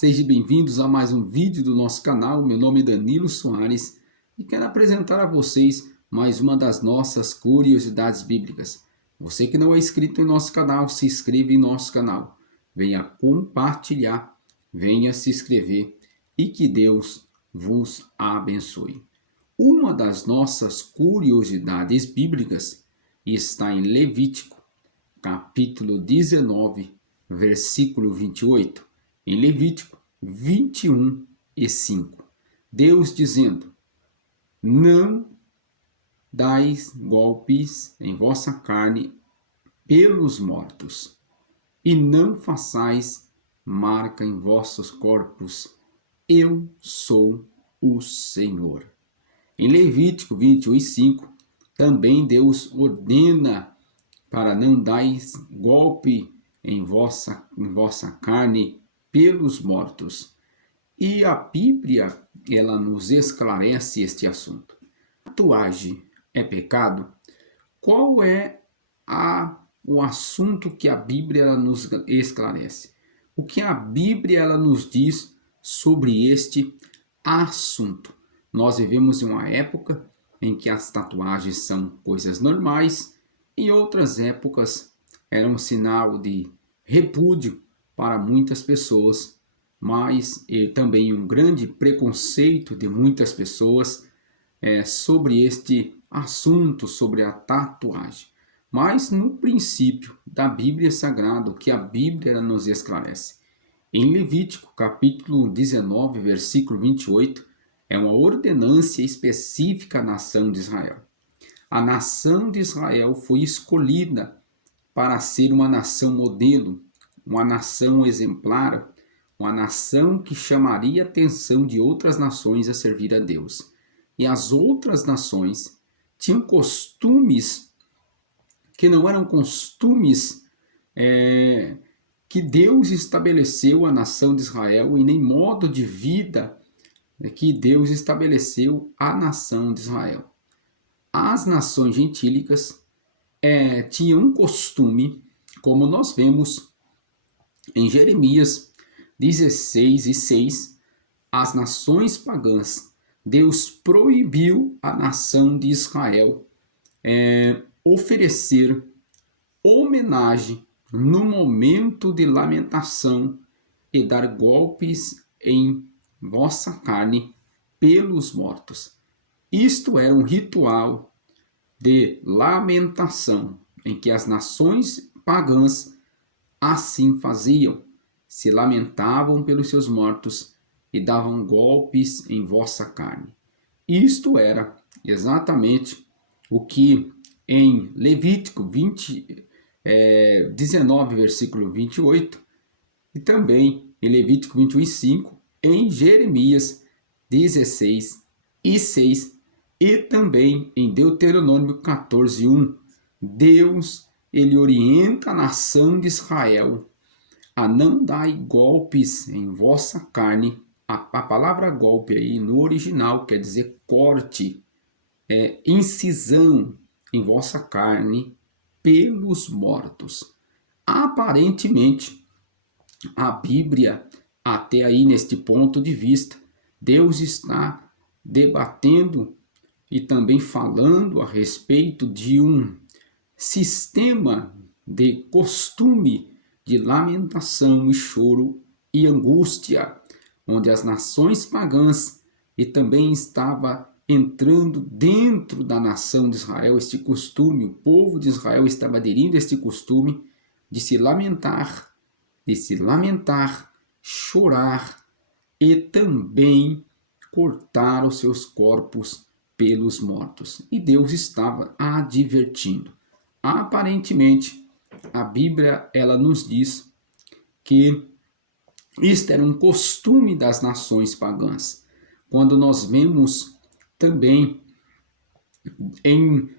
sejam bem-vindos a mais um vídeo do nosso canal. Meu nome é Danilo Soares e quero apresentar a vocês mais uma das nossas curiosidades bíblicas. Você que não é inscrito em nosso canal, se inscreva em nosso canal. Venha compartilhar, venha se inscrever e que Deus vos abençoe. Uma das nossas curiosidades bíblicas está em Levítico, capítulo 19, versículo 28. Em Levítico 21 e 5. Deus dizendo: não dais golpes em vossa carne pelos mortos, e não façais marca em vossos corpos. Eu sou o Senhor. Em Levítico 21 e 5, também Deus ordena para não dais golpe em vossa carne pelos mortos. E a Bíblia, ela nos esclarece este assunto. Tatuagem é pecado? Qual é o assunto que a Bíblia ela nos esclarece? O que a Bíblia ela nos diz sobre este assunto? Nós vivemos em uma época em que as tatuagens são coisas normais, e outras épocas eram um sinal de repúdio para muitas pessoas, mas também um grande preconceito de muitas pessoas sobre este assunto, sobre a tatuagem. Mas no princípio da Bíblia Sagrada, o que a Bíblia nos esclarece. Em Levítico, capítulo 19, versículo 28, é uma ordenância específica à nação de Israel. A nação de Israel foi escolhida para ser uma nação modelo, uma nação exemplar, uma nação que chamaria a atenção de outras nações a servir a Deus. E as outras nações tinham costumes que não eram costumes que Deus estabeleceu à nação de Israel, e nem modo de vida que Deus estabeleceu à nação de Israel. As nações gentílicas tinham um costume, como nós vemos em Jeremias 16 e 6, as nações pagãs, Deus proibiu a nação de Israel oferecer homenagem no momento de lamentação e dar golpes em vossa carne pelos mortos. Isto era um ritual de lamentação em que as nações pagãs assim faziam, se lamentavam pelos seus mortos e davam golpes em vossa carne. Isto era exatamente o que em Levítico 19, versículo 28, e também em Levítico 21 e 5, em Jeremias 16 e 6, e também em Deuteronômio 14, 1. Deus, ele orienta a nação de Israel a não dar golpes em vossa carne. A palavra golpe aí no original quer dizer corte, incisão em vossa carne pelos mortos. Aparentemente, a Bíblia, até aí neste ponto de vista, Deus está debatendo e também falando a respeito de um sistema de costume de lamentação e choro e angústia, onde as nações pagãs e também estava entrando dentro da nação de Israel este costume, o povo de Israel estava aderindo a este costume de se lamentar, chorar e também cortar os seus corpos pelos mortos. E Deus estava advertindo. Aparentemente, a Bíblia ela nos diz que isto era um costume das nações pagãs. Quando nós vemos também em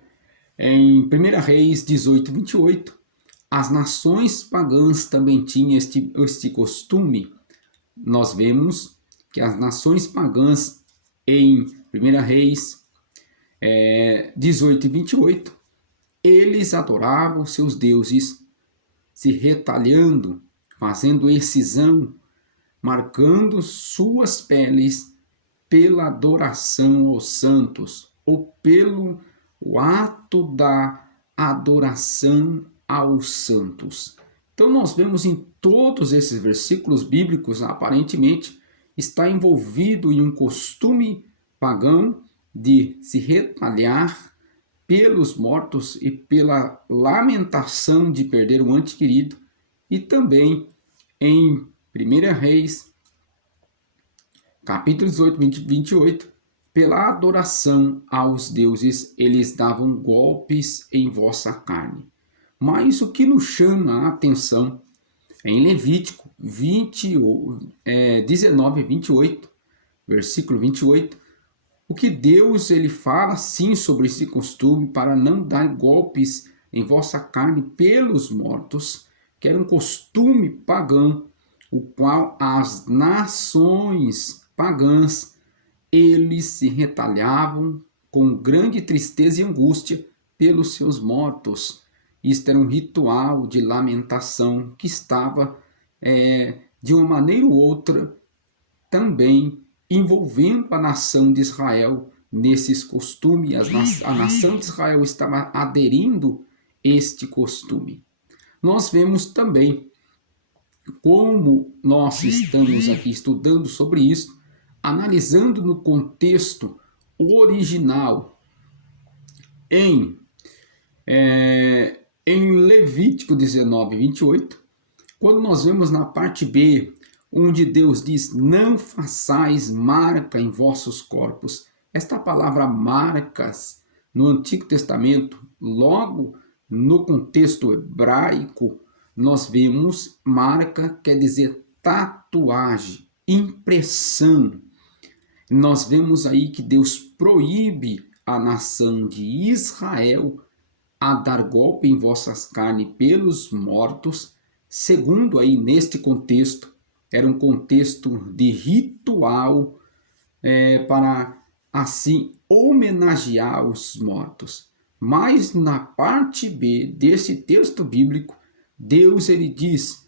1 Reis 18, 28, as nações pagãs também tinham este costume. Nós vemos que as nações pagãs em 1 Reis 18 e 28, eles adoravam seus deuses, se retalhando, fazendo excisão marcando suas peles pela adoração aos santos, ou pelo ato da adoração aos santos. Então nós vemos em todos esses versículos bíblicos, aparentemente, está envolvido em um costume pagão de se retalhar pelos mortos e pela lamentação de perder o ente querido, e também em 1 Reis, capítulo 18, 28, pela adoração aos deuses, eles davam golpes em vossa carne. Mas o que nos chama a atenção é em Levítico 19, 28, versículo 28, o que Deus ele fala sim sobre esse costume para não dar golpes em vossa carne pelos mortos, que era um costume pagão, o qual as nações pagãs eles se retalhavam com grande tristeza e angústia pelos seus mortos. Isto era um ritual de lamentação que estava, de uma maneira ou outra, também envolvendo a nação de Israel nesses costumes. A nação de Israel estava aderindo este costume. Nós vemos também como nós estamos aqui estudando sobre isso, analisando no contexto original em Levítico 19, 28, quando nós vemos na parte B, onde Deus diz, não façais marca em vossos corpos. Esta palavra marcas, no Antigo Testamento, logo no contexto hebraico, nós vemos marca, quer dizer tatuagem, impressão. Nós vemos aí que Deus proíbe a nação de Israel a dar golpe em vossas carnes pelos mortos, segundo aí neste contexto, era um contexto de ritual para assim homenagear os mortos. Mas na parte B desse texto bíblico, Deus ele diz,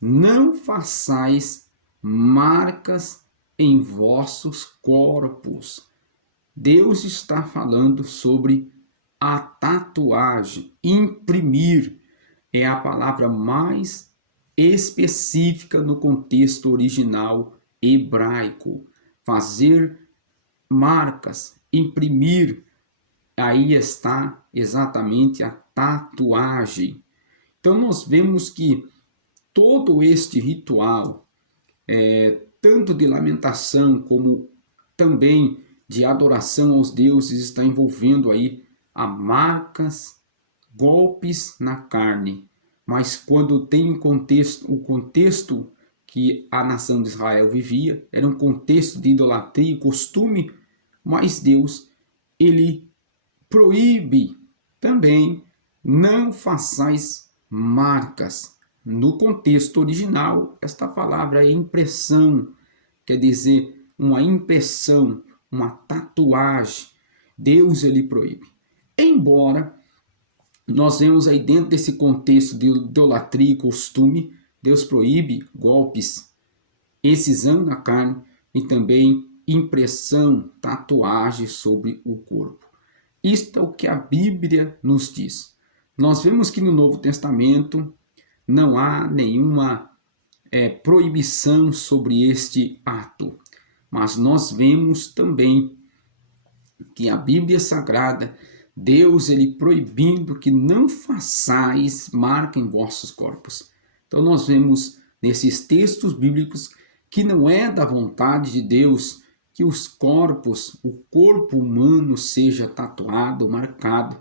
não façais marcas em vossos corpos. Deus está falando sobre a tatuagem, imprimir, é a palavra mais específica no contexto original hebraico. Fazer marcas, imprimir, aí está exatamente a tatuagem. Então nós vemos que todo este ritual, tanto de lamentação como também de adoração aos deuses, está envolvendo aí a marcas, golpes na carne. Mas quando tem o contexto que a nação de Israel vivia, era um contexto de idolatria e costume, mas Deus, ele proíbe também, não façais marcas. No contexto original, esta palavra é impressão, quer dizer uma impressão, uma tatuagem. Deus ele proíbe. Embora nós vemos aí dentro desse contexto de idolatria e costume, Deus proíbe golpes, excisão na carne e também impressão, tatuagem sobre o corpo. Isto é o que a Bíblia nos diz. Nós vemos que no Novo Testamento não há nenhuma proibição sobre este ato, mas nós vemos também que a Bíblia Sagrada, Deus ele proibindo que não façais marca em vossos corpos. Então nós vemos nesses textos bíblicos que não é da vontade de Deus que os corpos, o corpo humano seja tatuado, marcado,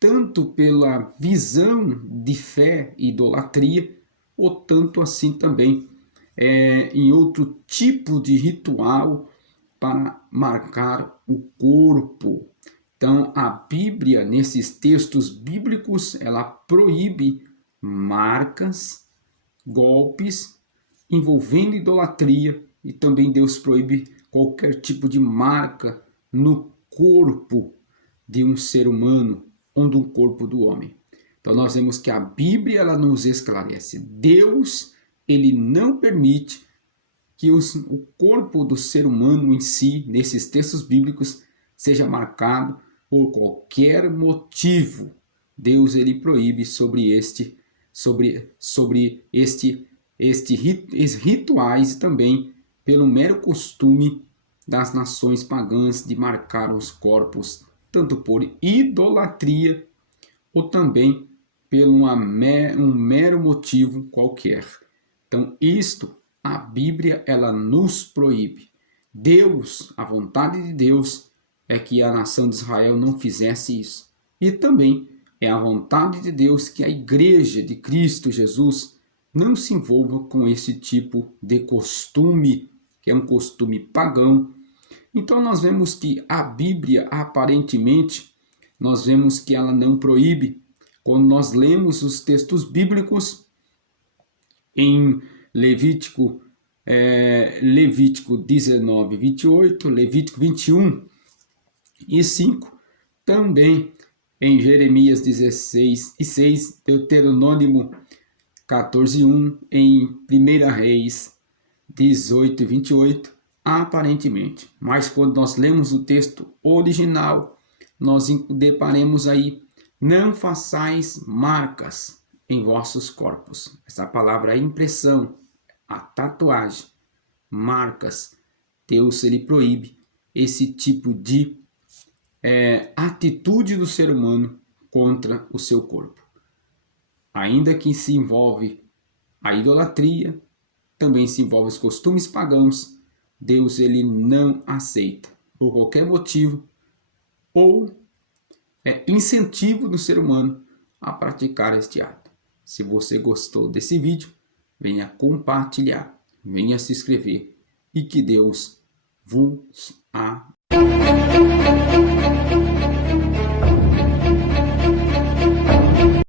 tanto pela visão de fé e idolatria, ou tanto assim também em outro tipo de ritual para marcar o corpo. Então, a Bíblia, nesses textos bíblicos, ela proíbe marcas, golpes, envolvendo idolatria, e também Deus proíbe qualquer tipo de marca no corpo de um ser humano ou do corpo do homem. Então, nós vemos que a Bíblia ela nos esclarece. Deus, ele não permite que o corpo do ser humano em si, nesses textos bíblicos, seja marcado por qualquer motivo. Deus ele proíbe estes rituais e também pelo mero costume das nações pagãs de marcar os corpos, tanto por idolatria ou também pelo um mero motivo qualquer. Então, isto a Bíblia ela nos proíbe. Deus, a vontade de Deus é que a nação de Israel não fizesse isso. E também é a vontade de Deus que a igreja de Cristo Jesus não se envolva com esse tipo de costume, que é um costume pagão. Então nós vemos que a Bíblia, aparentemente, nós vemos que ela não proíbe. Quando nós lemos os textos bíblicos em Levítico 19, 28, Levítico 21 e 5, também em Jeremias 16 e 6, Deuteronômio 14, 1, em 1 Reis 18 e 28, aparentemente. Mas quando nós lemos o texto original, nós deparemos aí, não façais marcas em vossos corpos. Essa palavra é impressão, a tatuagem, marcas. Deus ele proíbe esse tipo de atitude do ser humano contra o seu corpo. Ainda que se envolve a idolatria, também se envolve os costumes pagãos, Deus ele não aceita, por qualquer motivo, ou incentivo do ser humano a praticar este ato. Se você gostou desse vídeo, venha compartilhar, venha se inscrever e que Deus vos abençoe.